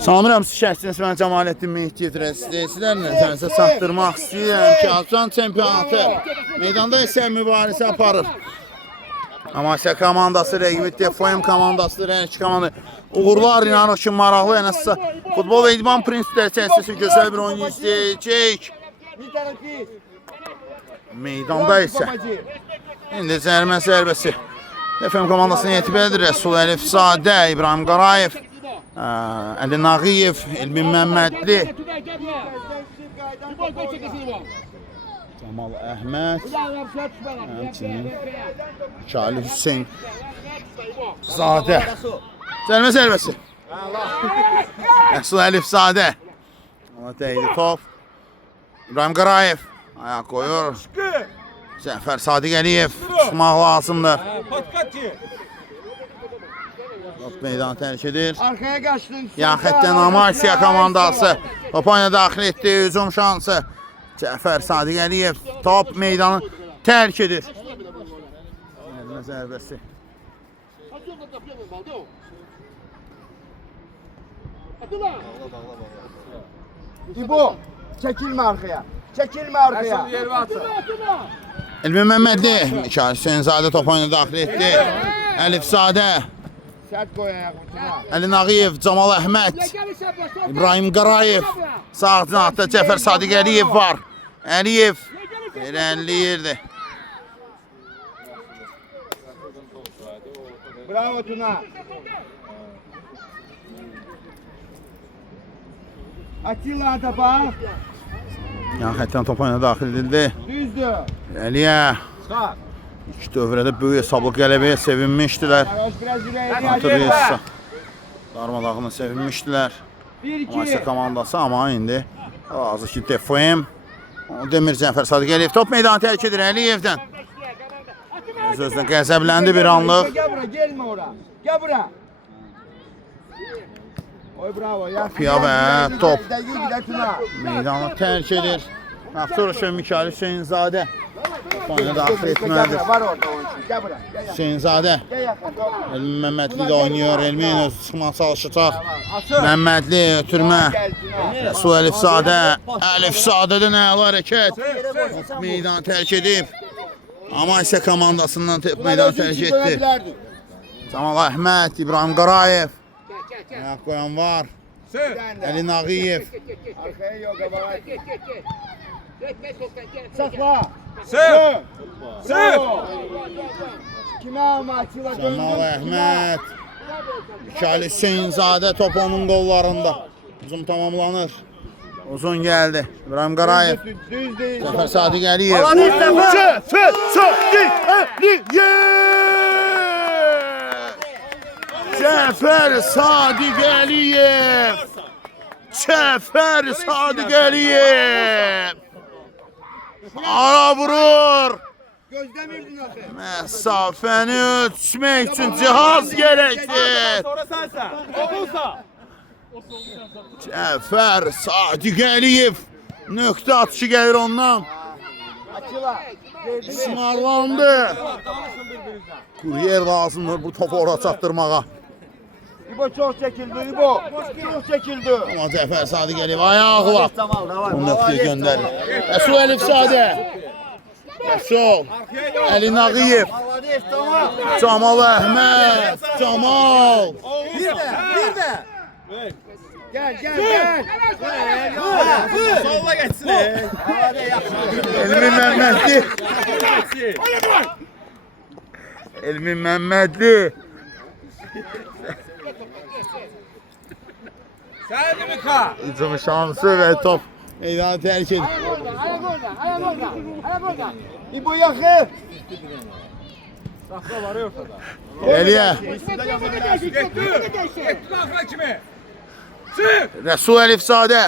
Sanıram siz şəxsiniz mən Cəmaləddin Mehdiyev rəsdəyicilərlə sənsə çatdırmaq istəyirəm ki, Alcan çempionatı meydanda isə mübarizə aparır. Amasya komandası, rəqibi DFM komandası, rəqib komanda uğurlar inanır ki, maraqlı ənəsə futbol və idman prinsipləri çərçivəsində gözəl bir oyun izləyəcək. Meydanda isə indi cərimə zərbəsi DFM komandasının etibarıdır. Rəsul Əlifzadə, İbrahim Qarayev, Əli Nağıyev, Elmin Məmmədli, Camal Əhməd, həmçinin Şali Hüseyin Zadə. Cərimə zərbəsi. Rəsul Əlifzadə. Ona dəydi top. İbrahim Qarayev ayaq qoyur. Cəfər Sadiq Əliyev çıxmaq lazımdır. Top meydanı tərk edir. Yan xəttdən Amasya komandası topa oyuna daxil etdi. Hücum şansı. Cəfər Sadiq Əliyev top meydanı tərk edir. Əlmə zərbəsi. İbo, çəkilmə arxaya. Çəkilmə arxaya. Elmin Məmmədli, Mikail Hüseynzadə top oyuna daxil etdi. Əlifzadə, Əli Nağıyev, Camal Əhməd, İbrahim Qarayev, sağ cinahda Cəfər Sadiq Əliyev var. Əliyev irəliləyirdi. Bravo Tuna. Atilla Atapa. Yan xəttdən top oyuna daxil edildi. Düzdür. Əliyə. İlk dövrədə böyük hesablı qələbəyə sevinmişdilər. Hatırlayırsa. Darmadağına sevinmişdilər. Amasya komandası amma indi hazır ki DFM. Demir Cəfər Sadiq Əliyev top meydanı tərk edir Əliyevdən. Öz-özünə qəzəbləndi bir anlıq. Gəl bura, gelmə ora. Gəl bura. Oy bravo. Piyavə top meydanı tərk edir. Sonra şöyle Mikail Hüseynzadə oyuna daxil etməlidir. Var orada oyuncu. Gəl bura. Hüseynzadə. Elmin Məmmədli də oynuyor. Elmin özü çıxmaq çalışacaq. Məmmədli ötürmə. Rəsul Əlifzadə. Əlifzadədən əla hərəkət. Meydanı tərk edib. Amasya komandasından meydanı tərk etdi. Camal Əhməd, İbrahim Qarayev. Ayaq qoyan var. Əli Nağıyev. Arkaya yok ama. Sakla. Kime ama Atilla Camal Əhməd. Mikail Hüseynzadə top onun qollarında. Uzun tamamlanır. Uzun gəldi. İbrahim Qarayev. Cəfər Sadiq Əliyev. Cəfər Sadiq Əliyev. Cəfər Sadiq Əliyev. Cəfər Sadiq Əliyev. Ara vurur. Gözlemirdin axı. Məsafəni ölçmək üçün cihaz gərəkdir. Cəfər Sadiq Əliyev. Nöqtə atışı gəlir ondan. Ismarlandı. Kuryer lazımdır bu topu ora çatdırmağa. İbo çox çəkildi, İbo. Çox çəkildi. Amma Cəfər Sadiq Əliyev ayaqla bu nöqtəyə göndərir. Rəsul Əlifzadə. Rəsul. Əli Nağıyev. Camal Əhməd. Camal. Bir də. Gel. Solla geçsin. Elmin Məmmədli. Elmin Məmmədli. Sen mi ka? Hücum şansı və top meydanı tərk edir. İbo yaxın. Sakla var ortada. Əliyə. Getdi axıra kimi. Çık. Rəsul Əlifzadə.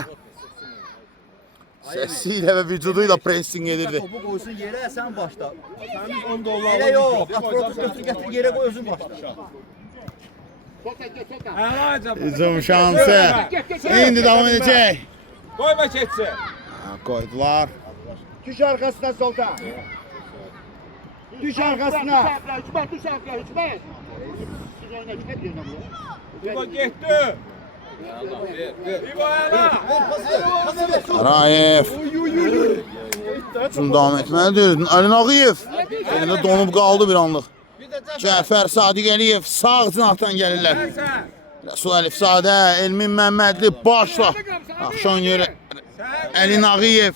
Səsi ilə və vücudu ilə pressing edirdi. Topu qoysun yerə, sən başla. Yerə yox, atı götür gətir yerə qoy özün başla. Hücum şansı. İndi davam edəcək. Koyma keçsin. Qoydular. Düş arkasına solda. Düş arkasına. İbo getdi. İbo ayağına. Qarayev. Üçün davam etməlidir. Əlin Ağıyev. Yerində donub qaldı bir anlıq. Cəfər Sadiq Əliyev sağ cinahdan gəlirlər. Sen. Rəsul Əlifzadə, Elmin Məmmədli başla. Axşan görə Əlin Ağıyev.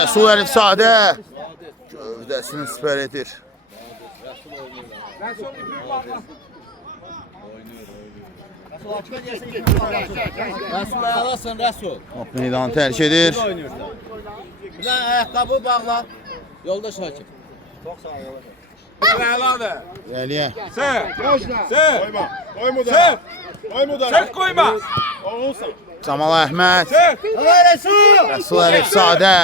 Rəsul Əlifzadə gövdəsini sipər edir. Ben son bir bakma. Rəsul ayalasın Rəsul. Top meydanı tərk edir. Bir dənə ayaqqabı bağla. Yolda Şakir. Çox sağ ol. Ayağına. Əliyə. Sen. Boşla. Sen. Koyma. Koyma da. Sen. Koyma da. Sen koyma. Oğulsan. Camal Əhməd. Sen. Rəsul Əlifzadə.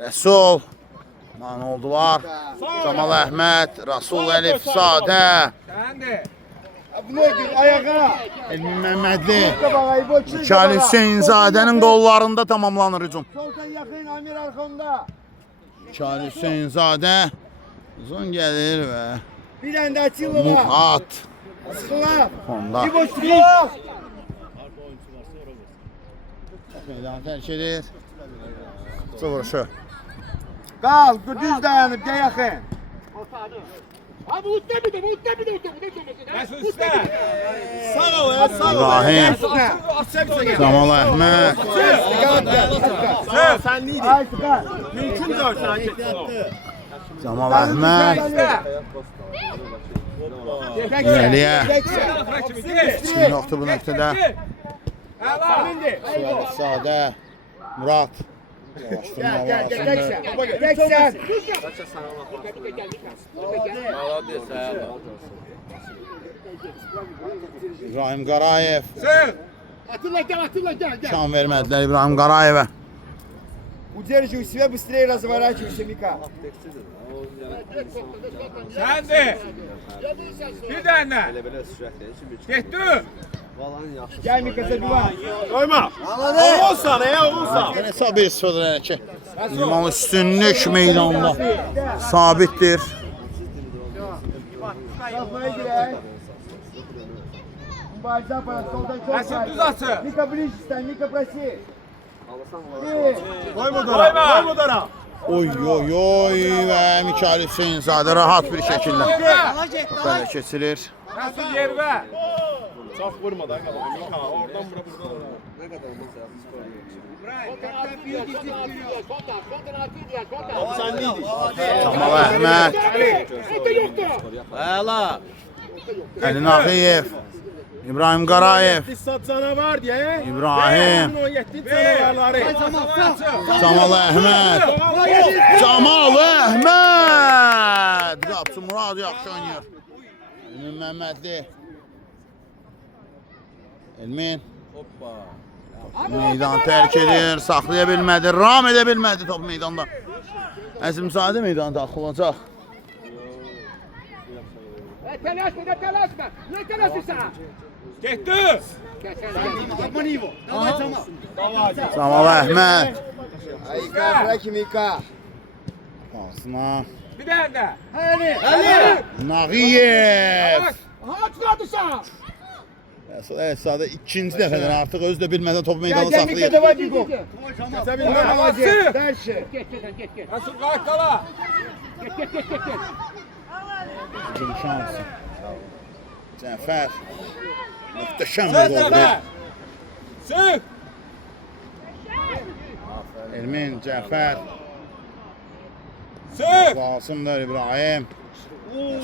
Rəsul. Lan oldular. Camal Əhməd. Rəsul Əlifzadə. Sen de. Bu nedir? Ayağa. Elmin Məmmədli. Kabağa İbo çiz. Şəli Hüseynzadənin qollarında tamamlanır hücum. Soltan yakın Amir arkanda. Şəli Hüseynzadə uzun gəlir və Bir tane de Atilla var. Murat Sıkıla. onda İbo sıkıla. meydanı tərk edir. Vuruşu. Kal. Düz dayanıp de yakın. Mesut üstte. Sağ ol ya. Sağ ol. İbrahim. Sıkı. Camal Əhməd. Sen. Sen neydi? Ay sıkı. Mümkün de olsa. Camal Əhməd. Əliyə. Kimin yoxdur bu nöqtədə? Sadə. Murat. Teksen. İbrahim Qarayev. Sen. Şan vermədilər İbrahim Qarayevə. Удерживай себя, быстрее разворачивайся, Мика. Sen de. Bir tane. Getdi. Gel Mika забивай. Koyma. Oğuzsan ya Oğuzsan. Hesab bir sıfırdır ki. İman üstünlük meydanda sabitdir. Kafaya gir. Mübarize yapar. Soldan çok Mesut düz atı. Mika ближе стань, Mika проси. Koyma. Oy oy oy və Mikail Hüseynzadə rahat bir şəkildə belə keçilir. Mesut yerine. Çok vurma da kadar. Mika oradan buradan. Ne kadar Sen neydin? Camal Əhməd, Əla. Əlin Ağıyev, İbrahim Qarayev, Fırsat sana var diye. İbrahim, 17 canavarları. Camal Əhməd, Camal Əhməd. Qapçı Murad yaxşı oynayır. Elmin Məmmədli. Elmin. Meydan tərk edir, saxlaya bilmədi, ram edə bilmədi top meydanda. Əzimzadə meydana daxil olacaq. Getdi. Camal Əhməd. Ay bırak Mika. Pasına. Bir tane. Nağıyev. Əsada ikinci dəfədən artıq özü də bilmədən topu meydanda Gel Mika saxlayır. давай бегом. Молодец. Дальше. Mesut Qaykala. İkinci şans. Cəfər. Möhtəşəm bir Sen qoldur. de. Sık. Elmin, Cəfər. Sık. Qasımdır İbrahim.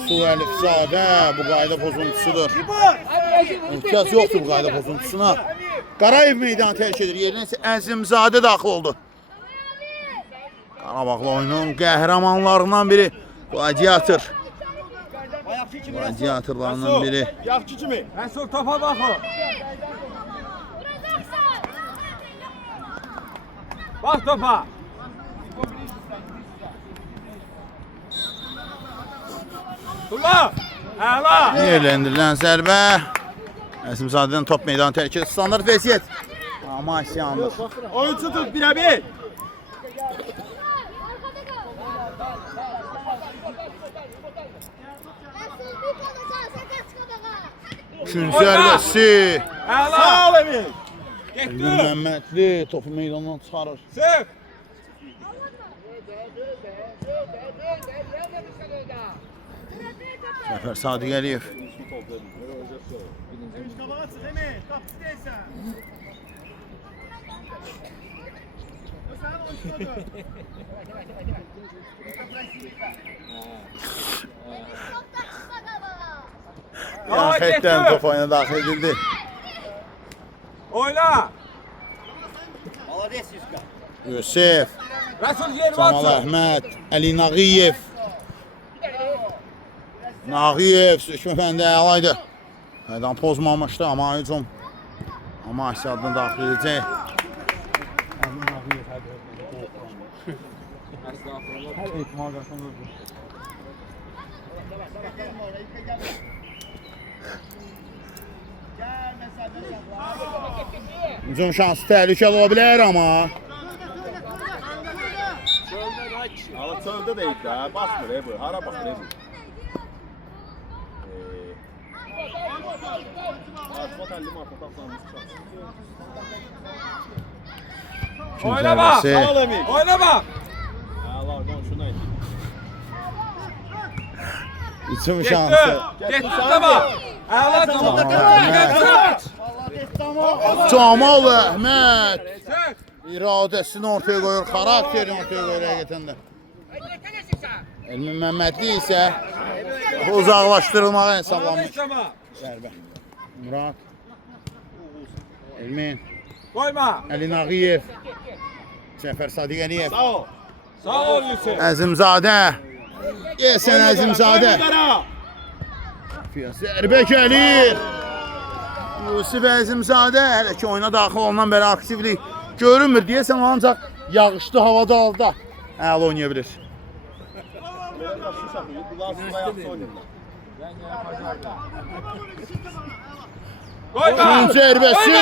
Su Əlifzadə bu qayda pozuntusudur. İhtiyac yoxdur bu qayda pozuntusuna. Qarayev meydanı tərk edir. Yerinə isə Əzimzadə daxil oldu. Qarabağlı oyunun qəhrəmanlarından biri Gladiator. Gladiatorlarından biri. Yakçı kimi. Mesut topa bak o. Bak topa. Tula. Əla. Yerləndirilən zərbə. Əzimzadədən top meydanı tərk edir. Standart vəziyyət. Amma isyandır. Oyuncu tut birebir. Üçün zərbəsi. Əla. Sağ ol Emin. Elmin Getdi. Məmmədli topu meydandan çıxarır. Sıx. Səfər Sadiq Əliyev. Yaxətdən top oyuna daxil edildi. Oyna. Malades Yüzka. Yusif, Rəsul yer Camal var. Əhməd, Əli Nağıyev. Nağıyev sürüşmə fəndə əlaydı. Həydən pozmamışdı amma hücum. Amma Asiya adını daxil edəcək. Hücum şansı təhlükəli ola bilər amma. Ala çöldə deyib də, basmır bu. Hara baxır bu? Azmat 50 marka tapsanız çıxar. Oyna bak. Sağ ol Emin. Oyna bak. Əla, oradan şuna et. Hücum şansı. Getdi Cama. Əla Cama. Sıx. Camal Əhməd Sıx. iradəsini ortaya qoyur, xarakterini ortaya qoyur həqiqətən də. Elmin Məmmədli isə uzaqlaşdırılmağa hesablanmış. Cama. Zərbə. Murad. Elmin. Qoyma. Əli Nağıyev. Cəfər Sadiq Əliyev. Sağ ol. Sağ ol Yusuf. Əzimzadə. Yesən Əzimzadə. Zərbə gəlir. Yusuf Əzimzadə hələ ki oyuna daxil olunan bəri aktivlik görünmür. Deyəsən ancaq yağışlı havada halda əla oynaya bilir. Qoyma. İkinci zərbəsi.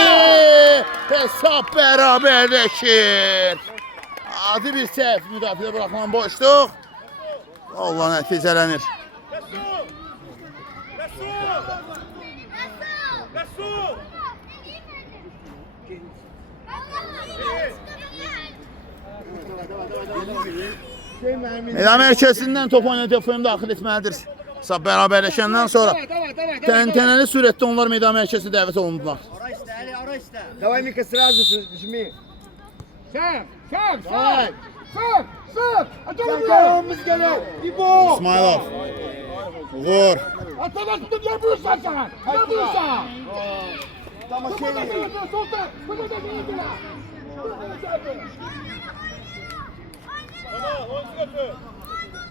Hesab bərabərləşir. Adi bir səhv müdafiədə buraxılan boşluq. Allah nəticələnir. Meydan mərkəzindən top oynadığı FM daxil etməlidir. Hesab bərabərləşəndən sonra təntənəli surətdə onlar meydan mərkəzinə dəvət olundular. Ara iste Ali, ara iste. Давай, Мика, сразу жми. Sağ. Sağ. Давай. Sağ. Sağ. Zakamımız gelir. İbo. İsmailov. Vur. Atalar tutup yer bulursan sen. Yer bulursan. Tamam şey. Solta.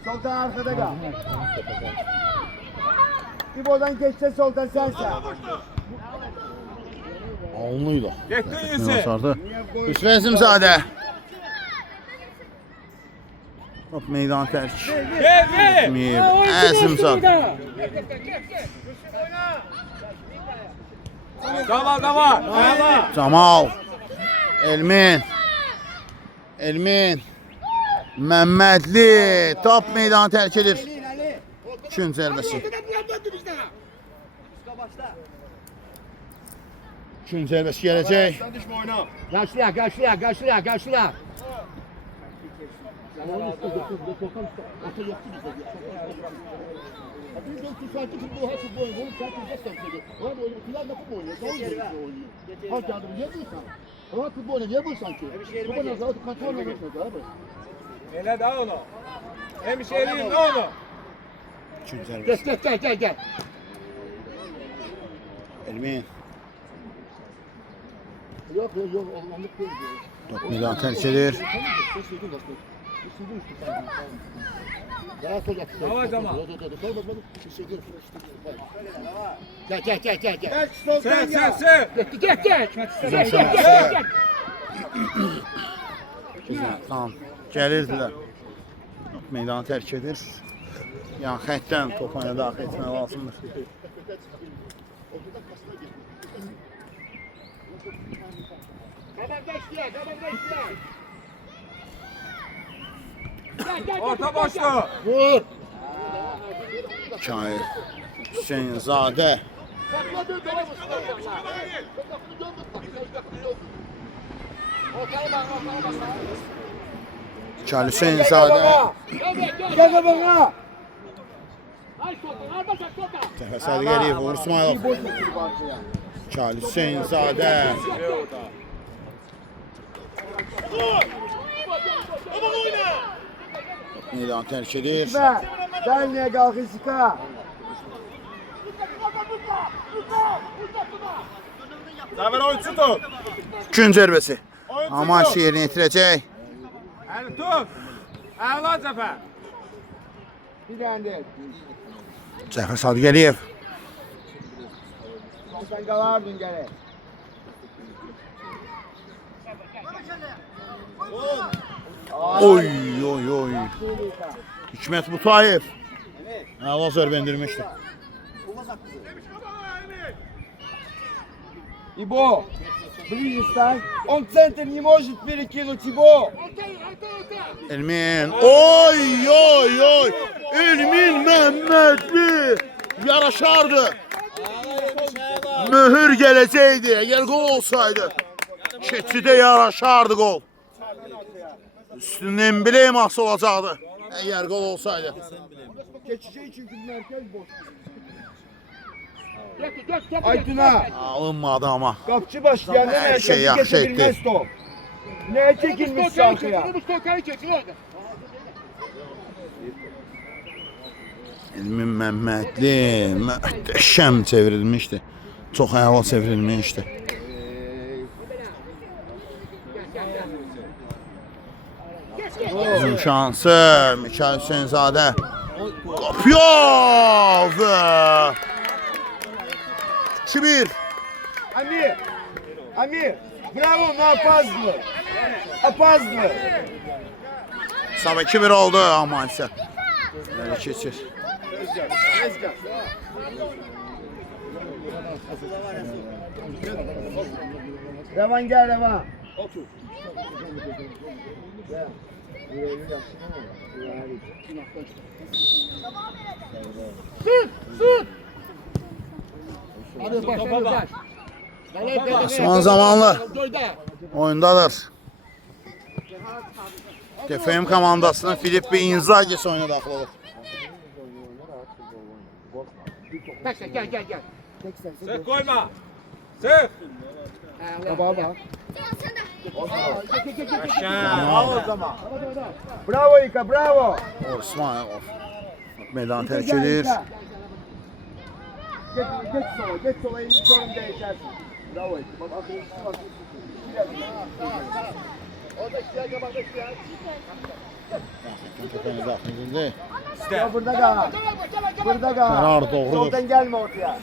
Soldan arkada kal. İbo'dan geçse soldan sensin. Alnıyla. Getdi Ne Yusuf. başardı? Hüsnü Əzimzadə. Top meydan tərk. Ver. Əzimzadə. Cama. Əla. Camal. Elmin. Elmin. Məmmədli. Top meydanı tərk edir. Üçüncü zərbəsi. Üçüncü zərbəsi gələcək. Sen düşme oyna. Qaçla. Elə də onu. Hemşehriyim ne onu? Üçüncü zərbəsi. Gel. Elmin. Yok, onluk değil. Top meydanı tərk edir. Daha sol yap. Hava Cama. Gel. Sen. Tamam. Gəlirdilər. Top meydanı tərk edir. Yan xəttdən top oyuna daxil etmək lazımdır. Orta boşlu. Vur. Şair Hüseyinzadə Çal Hüseynzadə. Gel bana. Cəfər Sədiqəliyev, Uğur İsmailov. Çal Hüseynzadə. Meydan tərk edir. Dəlniyə qalxın Sika. Zafer oyuncu tut. Gün zərbəsi. Aman yerini yetirəcək. Əli tut. Əla Cəfər. Bir dənə deyil. Cəfər Sədiqəliyev. Sen qalardın gələ. Oy oy oy. Hikmət Butayev. Əla zərbə endirmişdi. Ибо, ближе стань. Он центр не может перекинуть его. Elmin. Oy oy oy. Elmin Məhəmmədli. Yaraşardı. Möhür gələcəkdi. Əgər gol olsaydı. Keçidə yaraşardı gol. Üstündə embleması olacaqdı. Əgər gol olsaydı. Geçecek çünkü merkez boş. Aytuna, Alınmadı ama. kapçı başlayandan Her erkek şey yaxşı geçebilmez etdi. top. Ne çekilmiş şarkıya? Elmin Məhəmmədli möhtəşəm çevrilmişdi. Çox əla çevrilmişdi. Bizim şansı Mikail Hüseynzadə. Kopyov! 2-1. Амир, Амир, браво, но опаздывай. Опаздывай. Sabah 2-1 oldu amma isə. Belə keçir. Revan gel Revan. Osman Zamanlı oyundadır. TFM komandasının Filippi Inzaghi oyuna daxil olur. Sık koyma. Sık. Baba. Al o zaman. Bravo İka, bravo. Osman meydan terk edir. Geç sola, geç sola, elini sorun değişersin. Bravo İka. Bak akıllı. Orada ihtiyar kabakta ihtiyar. Tepəni daxil edildi. Ya burada kal. Burada kal. Karar doğrudur. Soldan gelme ortaya.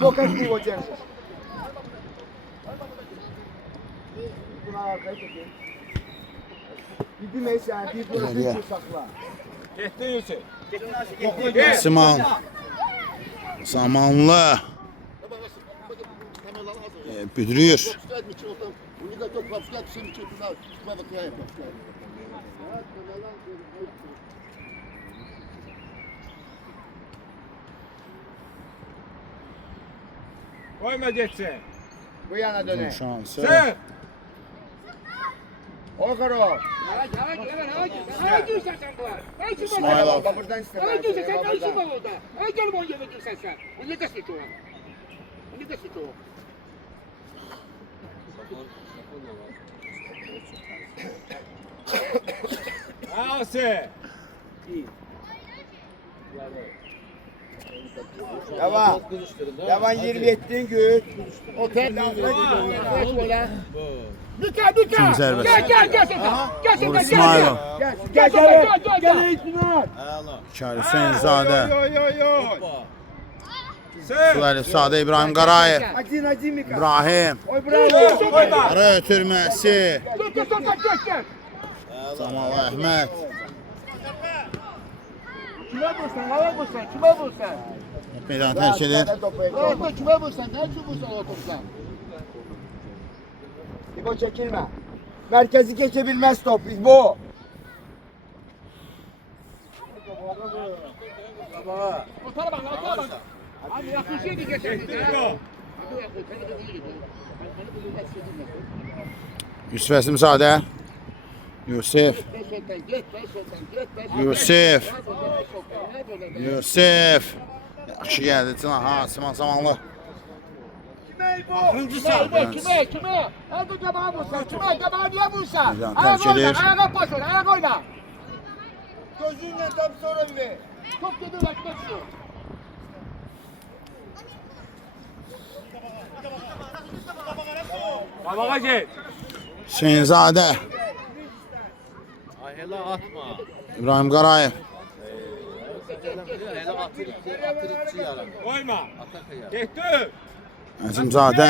Bokas değil o çarşı. Bunu arkaya çekin. Gidin sen, bir burası Geliyor. için sakla. Getdin Yusuf. Osman Zamanlı büdürüyor. Koyma geçsin. Bu yana döne. Şansı. Sık. O karo. İsmailov. Baba buradan iste. Asi. Yavan. Yavan 27'in güç. Otel Kim zərbəsi? Uğur Gel. İsmailov. Gel İsmail. Mikail Hüseynzadə. Oy oy oy. Süleyli Sadə İbrahim Qarayev. Acın Mika. İbrahim. Oy bravo. Ara ötürməsi. Zamal Əhməd. Kime vursan, hava vursan, kime vursan? Meydan tərk edir. Orta kime vursan, nerede vursan o toptan? İbo çekilme. Merkezi geçebilmez top, İbo. Yusuf Əsimzadə. Yusuf. Yusuf. Yusuf. Yaxşı gəldi Cina. Ha, Siman Zamanlı. Kime? Hadi qabağa vursan. Kime? Qabağa niye vursan? Hocam, terk edir. Ayağa pas oyna, ayağa oyna. Gözünle tam sonra bir. Top gidiyor, ekmek şu. Qabağa get. Hüseynzadə. Ay elə atma. İbrahim Qarayev. Elə atır içi yaran. Qoyma. Atak ya. Getdi. Əzimzadə.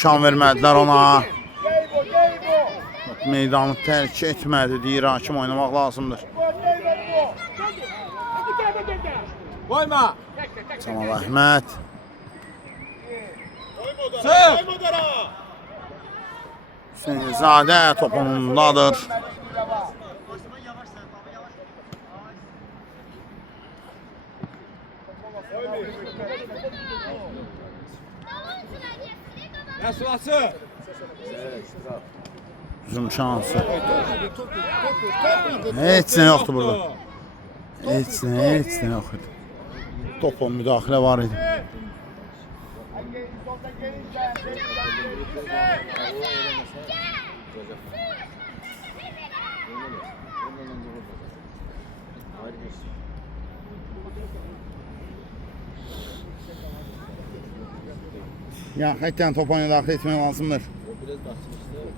Şan vermədilər ona. Geybo, geybo. Meydanı tərk etmədi. Deyir hakim oynamaq lazımdır. Qoyma. Camal Əhməd. Sıx. Hüseynzadə top onundadır. Məsulası. Uzun şansı. Heç nə yoxdur burada. Heç nə yox idi. Topa müdaxilə var idi. Ya həqiqətən top oyuna daxil etmək lazımdır.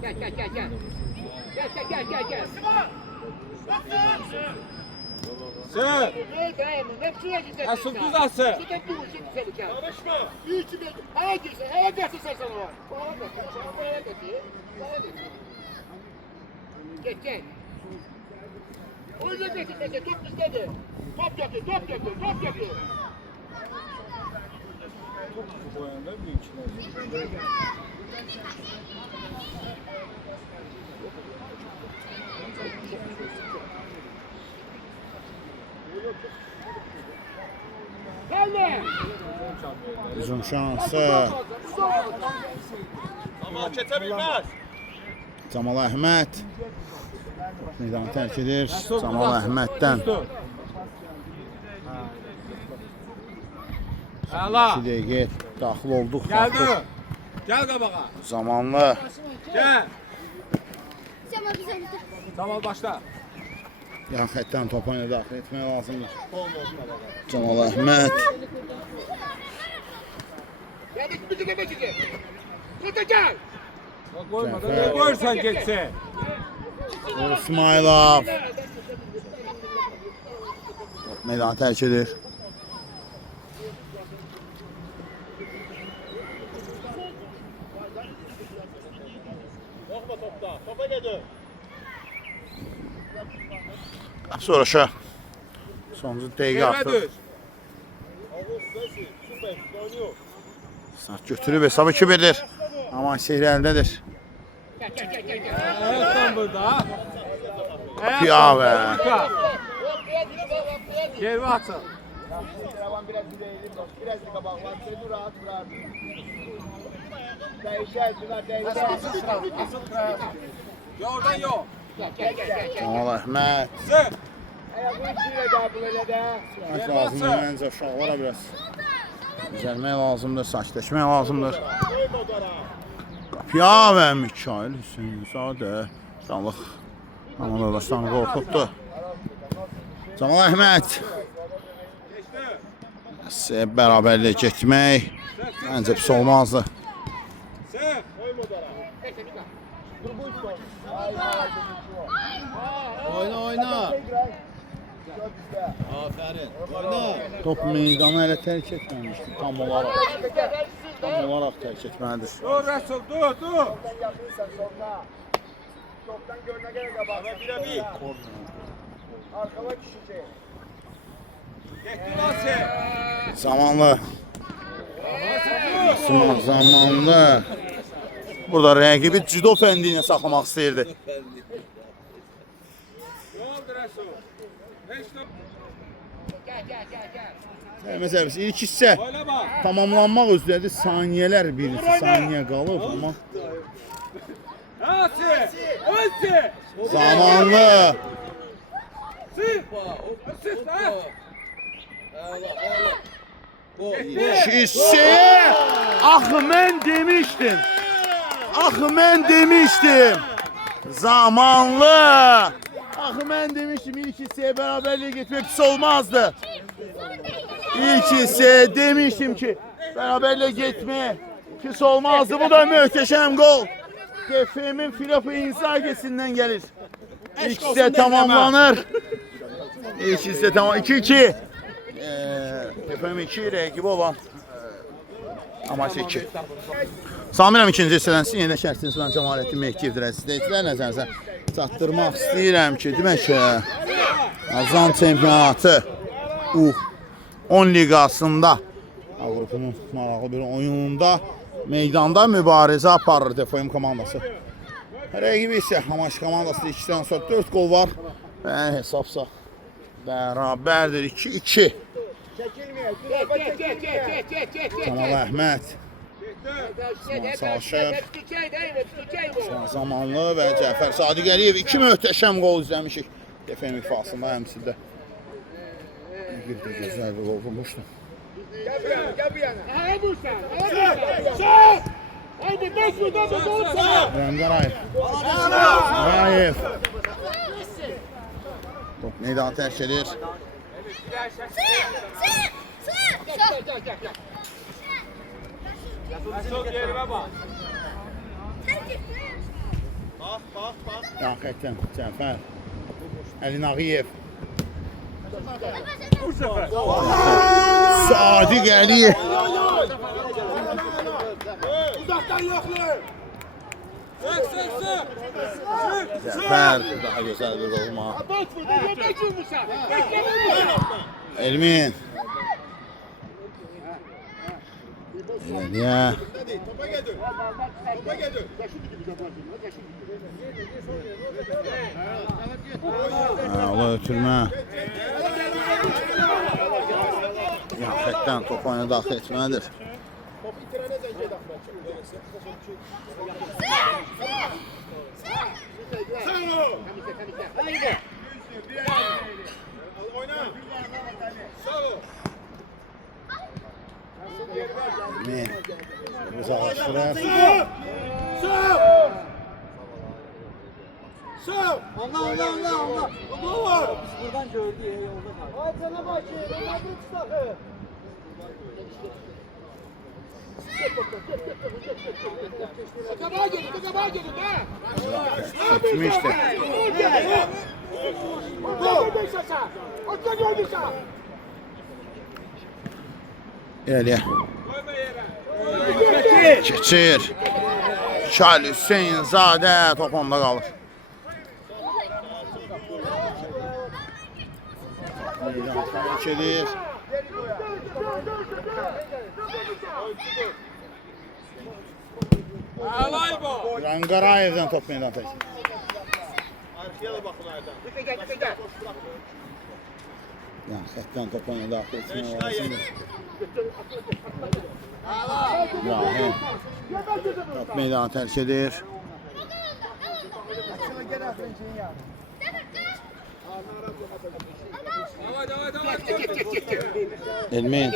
Gel. Sıx. Asıl düzası. Karışma. Haya girsin, haya gelsin sen sana. Haya getir. Gel. Oyuna getir, top bizdedir. Top getir. Gelme. Uzun şansı. Amma keçə bilməz. Camal Əhməd. Meydanı tərk edir. Camal Əhməddən. Əla. 2 dəqiqə daxil olduq. Gəldi. Gəl qabağa. Zamanlı. Gəl. Tamam başla. Ya xətdən top oyuna daxil etmək lazımdır. Camal Əhməd. Geldik bizi geçecek. Tutacak. Qoyma da ne qoyursan getsə. İsmailov. Top meydanı tərk edir. Baxma topda. Topa gedir. Sonra şu. Sonuncu dəqiqə Yerə artıq. düz. Süper. Sart götürüb hesabı 2-1'dir. Amma seyir əlindədir. Ayaktan burada. Piyave. Geri atın. Biraz kabaklar. Seni rahat bırak. Değişer. Oradan yok. Camal Əhməd. Sık. Ayağın içiyle daha böyle de. Saç lazımdır, məncə uşaqlara biraz. Düzəlmək lazımdır, saçləşmək lazımdır. Piyave Mikail Hüseynzadə. Sağlıq. Aman qardaşlarını qorxutdu. Camal Əhməd. Bərabərliyə getmək. Məncə pis olmazdı. Sık. Oyna. Aferin. Oyna. Top meydanı hələ tərk etməmişdi tam olaraq. Tam olaraq tərk etməlidir. Dur Resul dur. Çoktan görüne gerek kabak. Bir. Arkama düşecek. Getdi Nasi. Zamanlı. Zamanlı. Burada rəqibi judo fəndiyinə saxlamaq istəyirdi. Ne oldu Resul? Heç top. Gel. Məsələn, ilk hissə tamamlanmaq üzrədir. Saniyələr birisi, saniyə qalıb amma zamanlı. Hissəyə axı mən demişdim. Axı mən demişdim. Zamanlı. Axı mən demişdim ilk hissəyə bərabərliyə getmək pis olmazdı. İlk hissəyə demişdim ki bərabərliyə getmək pis olmazdı. Bu da möhtəşəm gol. TFM'in Filofo İnzaghi'sindən gəlir. İlk hissə tamamlanır. İlk hissə tamam 2-2. TFM 2 rəqibi olan Amasia 2. Samirəm ikinci hissədən sizin yenə şərtiniz mən Cəmaləddin Mehdiyev izləyicilər nəzərinizə çatdırmaq istəyirəm ki, demək ki, Azan çempionatı U10 liqasında Avropanın maraqlı bir oyununda meydanda mübarizə aparır TFM komandası. Rəqibi isə Amasia komandası 2-dən sonra 4 gol var və hesabsa bərabərdir 2-2. Kamal Əhməd Saşır Zamanlı və Cəfər Sadiqəliyev 2 möhtəşəm gol izləmişik TFM ifasında həmsində bir də gözəl bir gol vurmuşdu. Rəmqarayev top meydanı tərk edir. Yaxətən Cəfər Əlin Ağıyev Sadiq Əliyev Cəfər daha gözəl bir olma Elmin Eləliyə Ağlı ötürmə Yaxətdən top oyuna daxil etməlidir. Uzaqlaşdırır. Allah. Buradan gördü ya yolda kaldı. Ay sana bak ya. Kabağa gelin ha. Gitmişti. Elə. Keçir. Şal Hüseynzadə top onda qalır. Keçir. Rəmqarayevdən top meydan tək. Xətdən top oyuna daxil etmək lazımdır. İbrahim top meydanı tərk edir. Elmin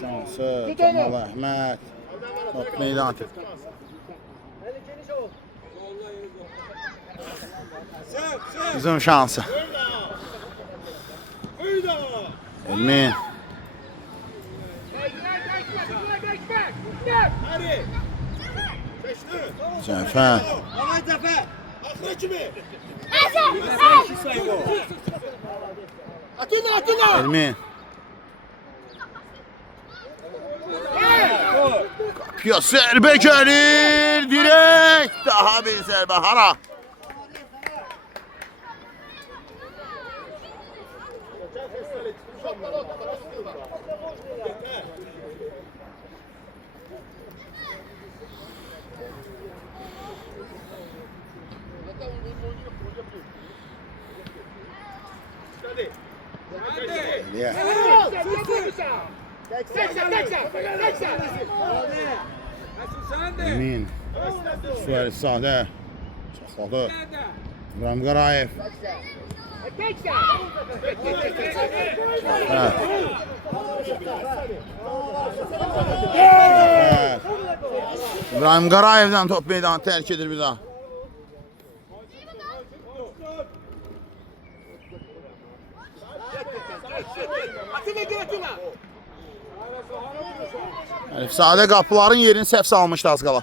şansı Kamal Əhməd top meydan tək. Bizim şansı. Elmin. Cəfər. Elmin. Kapıya zərbə gəlir. Direkt daha bir zərbə. Hara? Yeah. Emin. Suarez sadə. Çaxladı. İbrahim Qarayev. Evet. Evet. İbrahim Qarayevdən top meydanı tərk edir bir daha. Əlif Sadə qapıların yerini səhv salmışdı az qala.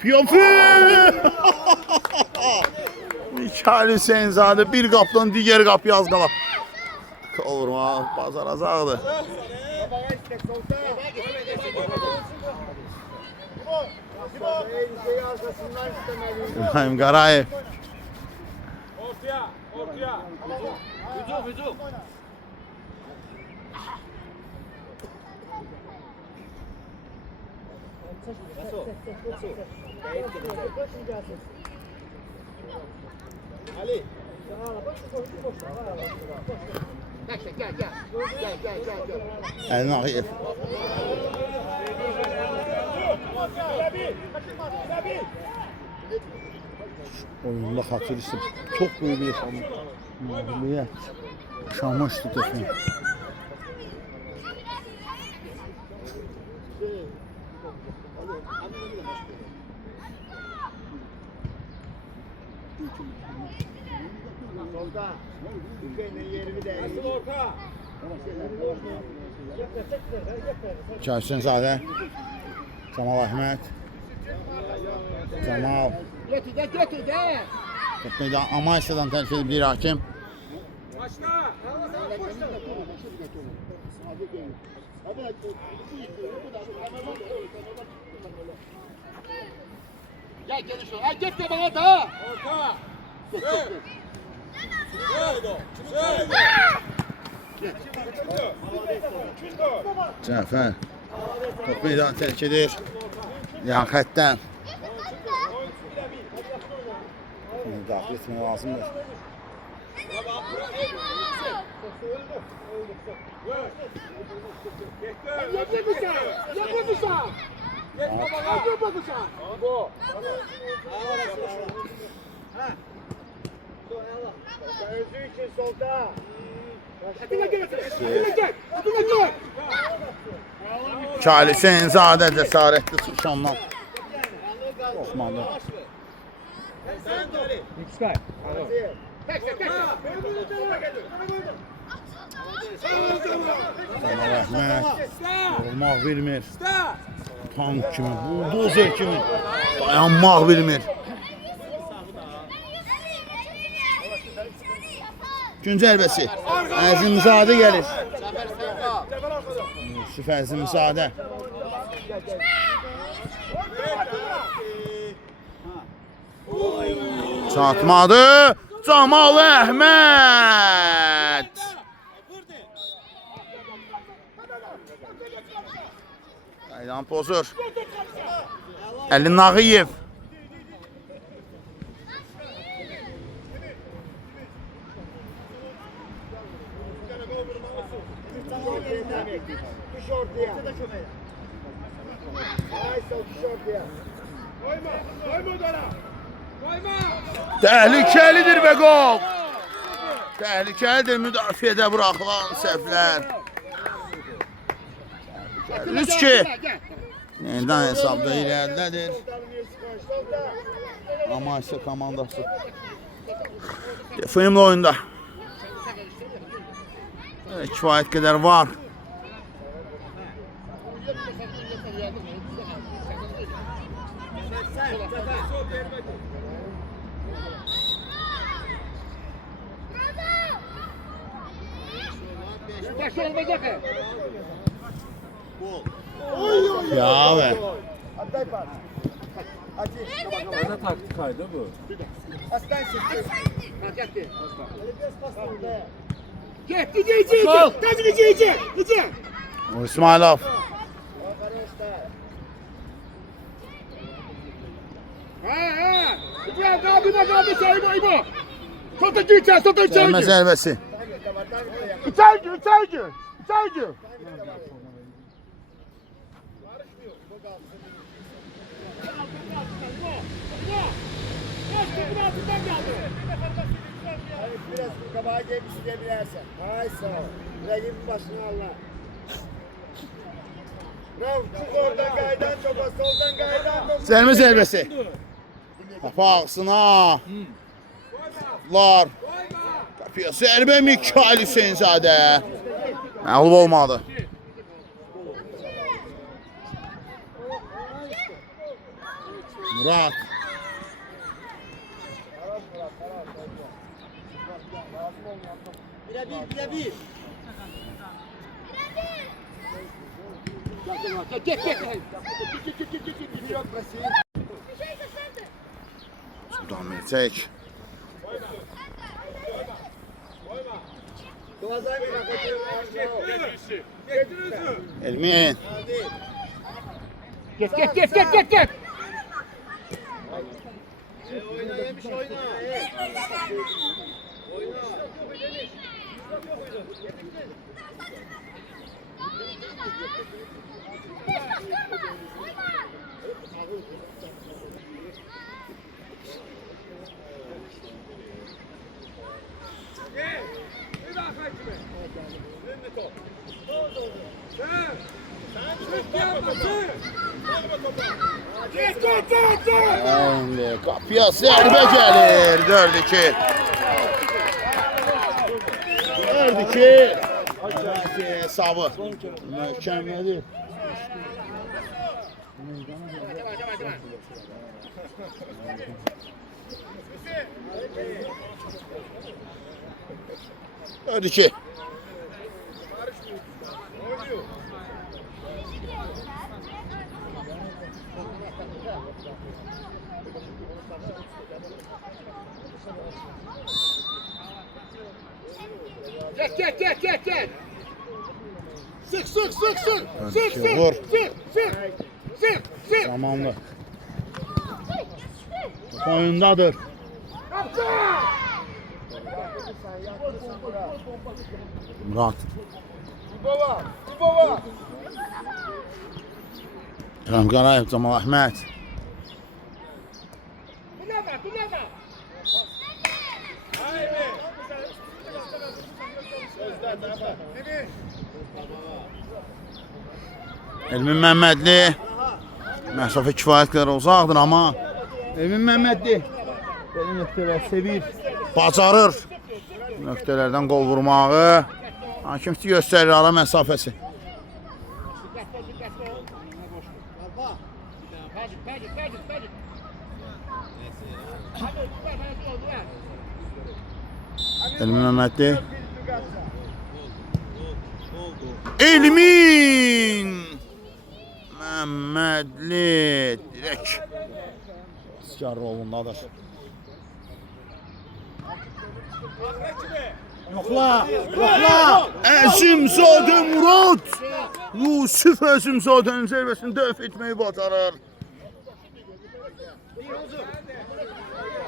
Piyofi! Mikail Hüseynzadə bir qapıdan digər qapıya az qala. Kavurma, bazar azağıdır. İbrahim Qarayev. Hücum. Ali. Gel. Əlin Ağayev. Oyunda xatırlısı çox böyük bir yaşamışdı. Yaşamışdı defin. Kərsinzadə. Camal Əhməd. Camal. Götür de. Top meydan Amaysyadan tərk edib bir hakim. Gel şu. Ha git de bana da. Cəfər. Top meydan tərk edir. Yan xəttdən. Daxil etmək lazımdır. Özü için solda. Mikail Hüseynzadə cəsarətli çıxış ondan. Osmanlı. Camal Əhməd. Olmaq bilmir. Tank kimi, buldozer kimi. Dayanmaq bilmir. Güncə hərbəsi. Əzimzadə gəlir. Yusuf Əzimzadə. Çatmadı. Camal Əhməd. Qaydan pozur. Əlin Ağayev. Düş ortaya. Düş ortaya. Koyma dara. Təhlükəlidir və qol. Təhlükəlidir müdafiədə buraxılan səhvlər. 3-2. Yenidən hesabda irəlidədir. Amasya komandası. Defimli oyunda. Kifayət qədər var. Ya be. Ne taktikaydı bu? Gel, İsmailov. Ha. İbrahim kaldı sayma İbo. Sotucu içer, sotucu içer. Cərimə zərbəsi. İçer gir. Biraz kabağa gelmiş diyebilirsin. Hay sağ ol. Rengin başına Allah. Rav çık oradan gaydan çoba, soldan gaydan çoba. Cərimə zərbəsi. Qapı ağzına. Lar. Qapıya zərbə Mikail Hüseynzadə. Məğlub olmadı. Murat. Bir. Sudan Milçək. Elmin. Get. Oyna yemiş oyna. Şimdi qapıya zərbə gəlir. 4-2. 4-2. Hesabı. Mükəmməli. Dört iki. Get. Sık. Vur. Sık. Zamanlı. Oyundadır. Murat. İbova. İrəm Qarayev, Camal Əhməd. Kullanma. Elmin Məmmədli. Məsafə kifayət qədər uzaqdır, amma Elmin Məmmədli belə nöqtələr sevir, bacarır nöqtələrdən qol vurmağı. Hakim göstərir ara məsafəsi. Elmin Məmmədli. Elmin Məmmədli dirək Sıkar rolundadır. Yoxla Əzimzadə Murad Yusuf Əzimzadənin zərbəsini dəf etməyi bacarır.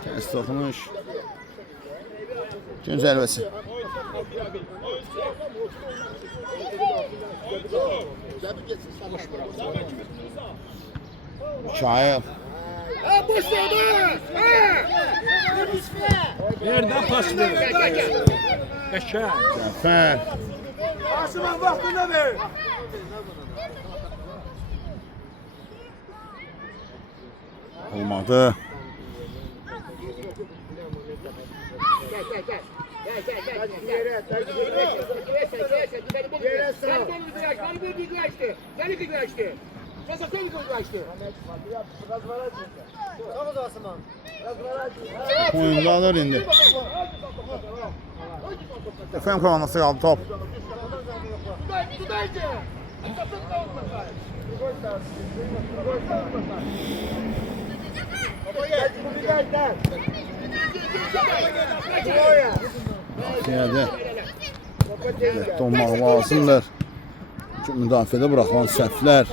Tərs toxunuş. Gün zərbəsi. Mikail. Nereden pas verir? Zəfər. Asımın vaxtında ver. Olmadı. Oyundadır indi. FM komandası qaldı top. Yerde donmaq lazımdır. Çünki müdafiədə buraxılan səhvlər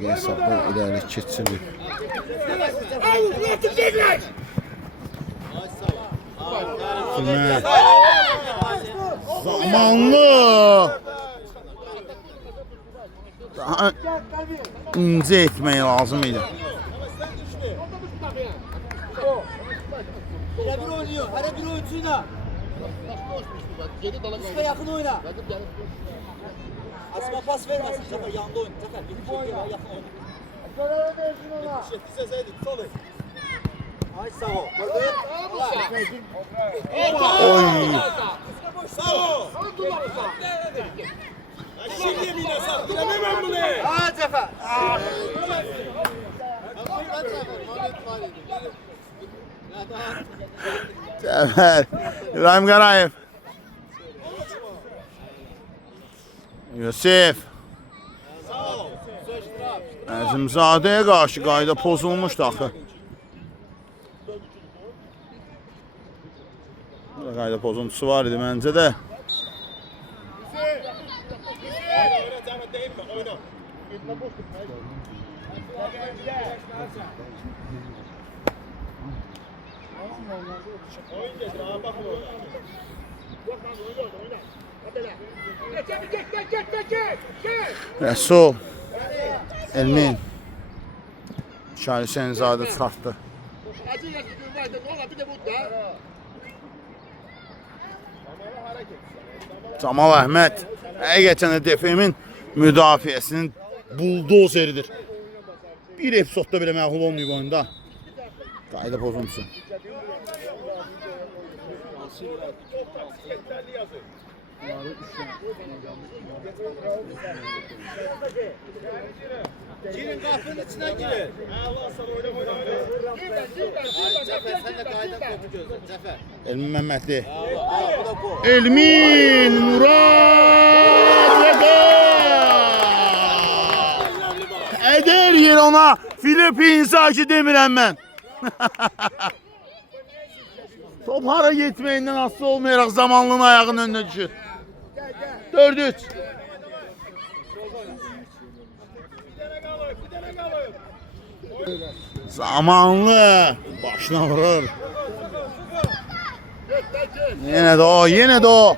dəqiqə hesabla irəli keçirir. Hikmət. Zamanlı. Daha incə etmək lazım idi. Hele bir oynuyor. Hele bir oyuncuyla. Üste yakın oyna. Asma pas vermesin. Zafer yanında oyna. Zafer gidip yakın oyna. Ay sağ ol. Oy. Ha Zafer. Cəfər. İbrahim Qarayev. Yusif. Əzimzadəyə qarşı qayda pozulmuşdu axı. Burada qayda pozuntusu var idi məncə də. Rəsul. Elmin. Şahid Hüseyinzadə çıxartdı. Camal Əhməd. Həqiqətən də DFM-in müdafiəsinin buldozeridir. Bir epizodda belə məğlub olmayıb oyunda. Qayda pozuntusu. Girin kapının içine girin. Zafer sen de kayda kopuyorsun. Zafer. Elmin Məhmədli. Bu da bu. Elmin Murad ve gol! Eder yer ona Filip İnzaki demirəm mən. Top hara getməyindən asılı olmayaraq zamanlının ayağının önüne düşür. 4-3. Zamanlı başına vurur. Yine de o, yine de o.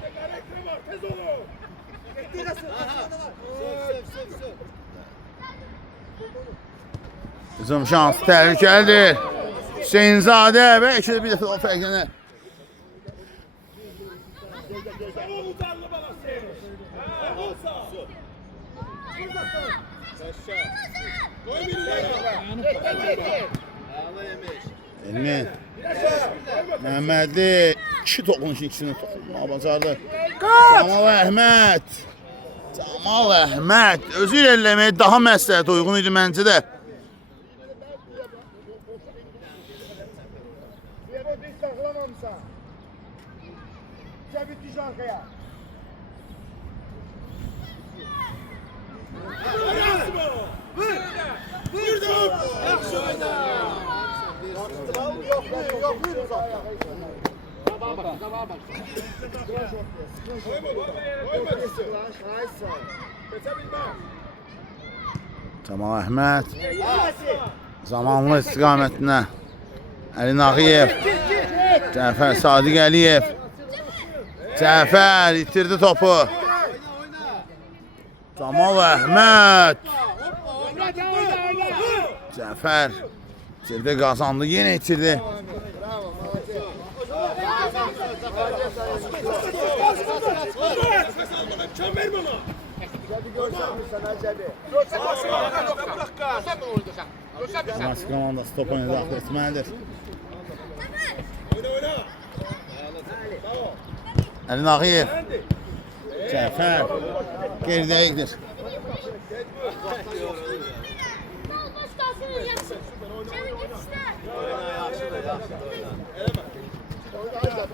Bizim şans tehlikelidir. Hüseyinzadə belki de bir defa o fərqini. Elmin. Məhmədli 2 topun ikisini toxunmağa bacardı. Camal Əhməd. Camal Əhməd. Özü irəliləməyə daha məsləhət uyğun idi məncə də. Biz saxlamamısan. Cəbit düş arkaya. Camal Əhməd. Zamanlı istiqamətinə. Əli Nağıyev. Cəfər Sadiq Əliyev. Cəfər itirdi topu. Camal Əhməd. Cəfər itirdi, qazandı, yenə itirdi. Maç komandası top oyuna daxil etməlidir. Əli Nağıyev. Cəfər geridəyikdir.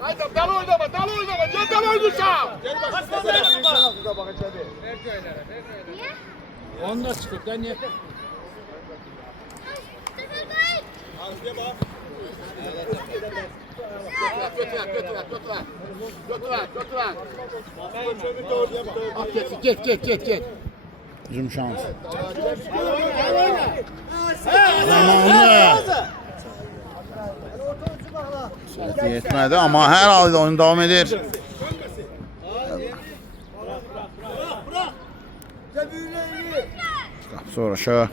Haydi dal oynama, dal oynama. Niye dal oynuyorsun? Onda çıkıp da niye? Git. Hücum şansı. Zamanlı. Sürəti yetmədi, amma hər halda oyun davam edir. Sonra aşağı.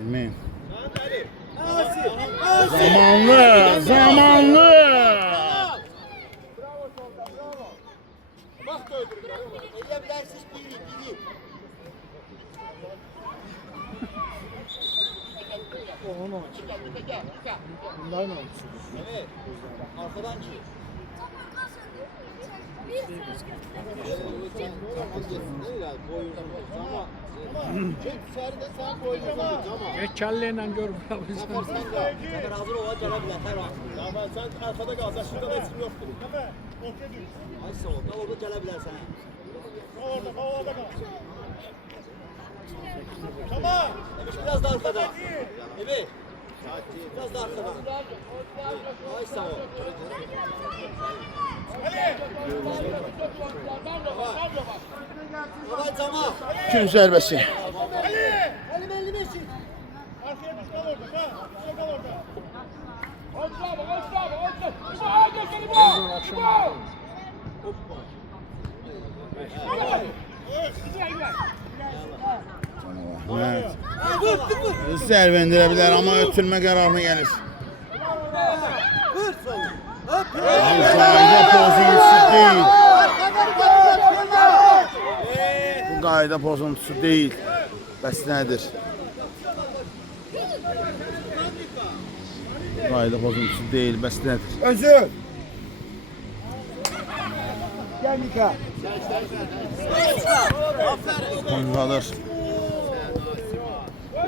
Emin. Zamanlı, zamanlı. Edebilirsiniz biri. Evet. Arkadan ki. Kelleyle gör. Zafer hazır ova gelebilir her an. Tamam sen arkada kalsan şurada da isim yoktur. Ay sağ ol. Da orada gelebilir sana. Orada kal. Demiş biraz da arkada. Evet. Biraz da arkada. Ay sağ ol. Hadi Cama. Gün zərbəsi. Zərbə endirə bilər, amma ötürmə qərarına gəlir. Qayda pozuntusu deyil. Bu qayda pozuntusu deyil. Bəs nədir? Qayda pozuntusu deyil, bəs nədir? Özü. Gel Mika. Oyun qalır.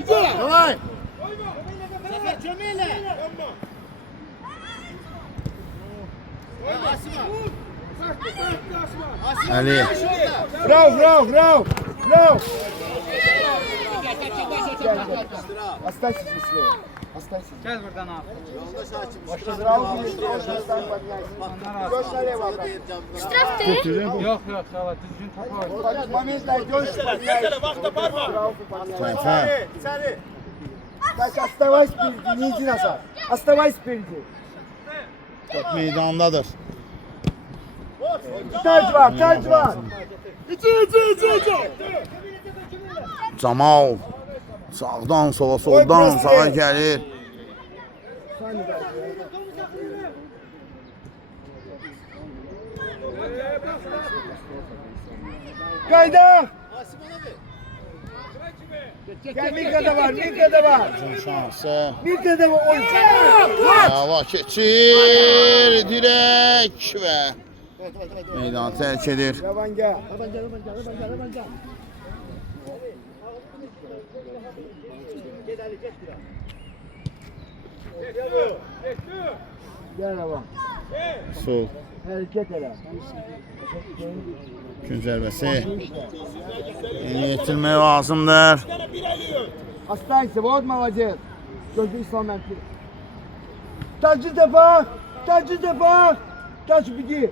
Davay. Zafer çömeyle. Əli. Bravo. Останься здесь, Лео. Останься. Gel buradan abi. Bravo. Идешь налево. Yok hava düzgün topu var. Момент найдешь, подъезжаешь. Tayfa. Так, оставайся впереди, не иди назад. Оставайся впереди. Top meydandadır. Tac var. Camal. Sağdan sola, soldan sağa gəlir. Kayda. Gel Mika'da var. Hücum şansı. Mika'da var. Oy. Hava keçir. Dirək və meydanı tərk edir. Yabancı. Gel baba. Sol. Hareket elə. Gün zərbəsi. Yeni yetirmək lazımdır. Останься, вот молодец. Gözü İslamenti. Tacı defa. Taç bigi.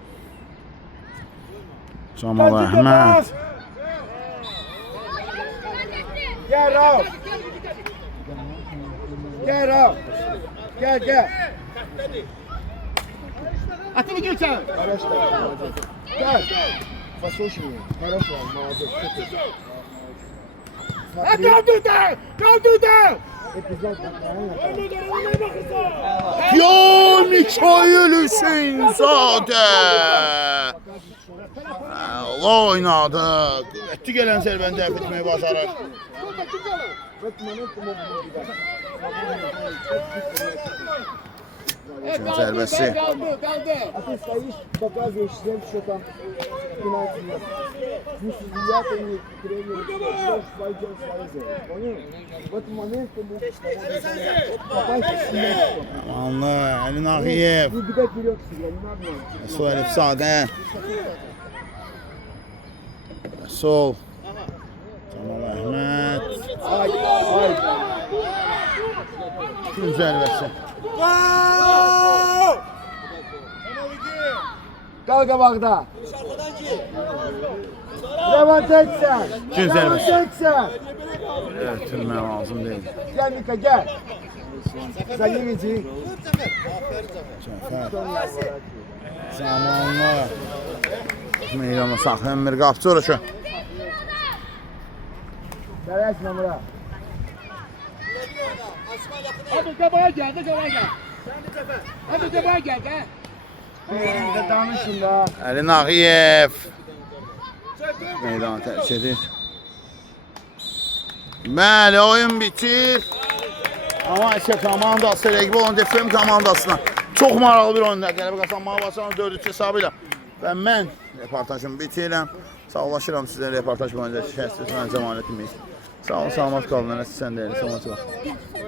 Camal Əhməd. Gel Rauf. Gel. Atını geçer. Хорошо. Так. Послушай меня. Хорошо, молодец. Kaldı. Эпизод правильно. Yo Mikail Hüseynzadə. Oynadı. Qüvvətli gələn zərbəni dəf etməyi bacarır. В этот момент ты мог бы убегать. Gün zərbəsi. А ты стоишь, показываешь всем, что там пенальти нет. Не судья, ты не тренер, ты пойдешь свое дело. Понял? В этот момент ты мог попасть в смерть. Anlı, Əlin Ağıyev. Не бегай вперед себя, не надо. Sol Əlifzadə. Sol. Camal Əhməd. Ay. Gün zərbəsi. Qal qabaqda. Arkadan ki. Revan teksən. Gün Revan zərbəsi. teksən. Ötürmək lazım deyil. Gəl Mika, gəl. Sən yeməyəcək. Zamanla. Meydana saxlayan bir qapçı orası. Tələsmə bura. Hadi qabağa gəl, qabağa gəl. Hadi qabağa gəl, hə. Də danışın da. Əli Nağıyev meydanı tərk edir. Bəli, oyun bitir. Amma isə komandası, rəqib olan DFM komandasına çox maraqlı bir oyunda qələbə qazanmağa başlayan 4-3 hesabı ilə. Və mən reportajımı bitirirəm. Sağlaşıram sizə reportaj boyunca şəhərsiniz, mən Cəmalətin Meyit. Sağ olun, salamat qalın, sən deyil, salamat qalın.